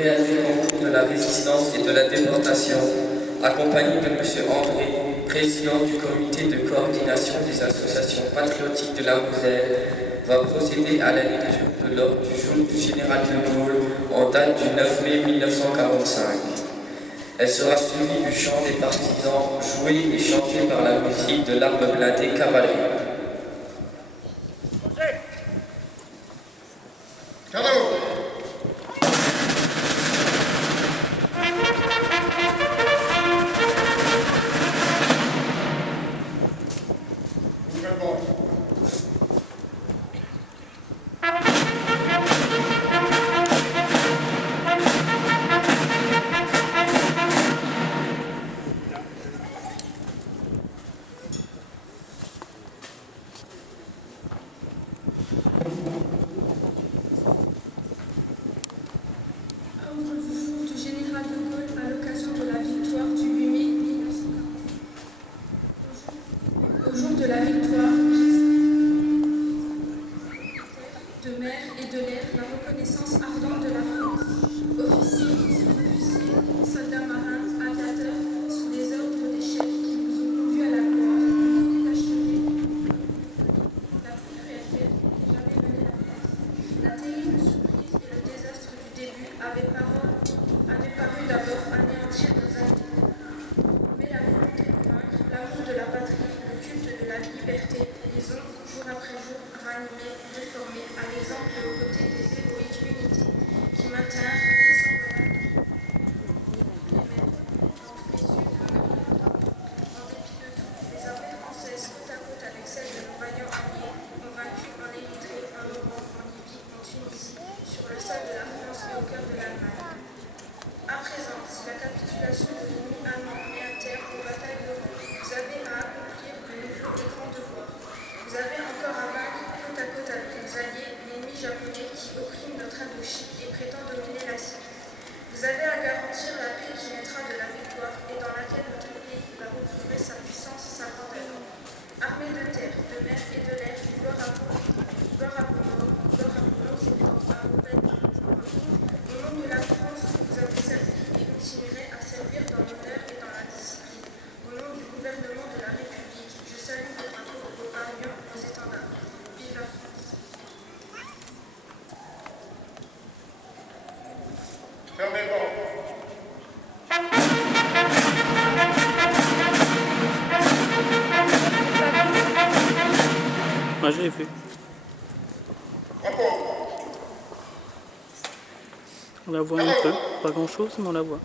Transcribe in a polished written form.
réalisé au cours de la résistance et de la déportation, accompagné de M. André, président du comité de coordination des associations patriotiques de la Moselle, va procéder à la lecture de l'ordre du jour du général de Gaulle en date du 9 mai 1945. Elle sera suivie du chant des partisans, joué et chanté par la musique de l'arme blindée cavalerie. Moi je l'ai fait. On la voit un peu, pas grand chose mais on la voit.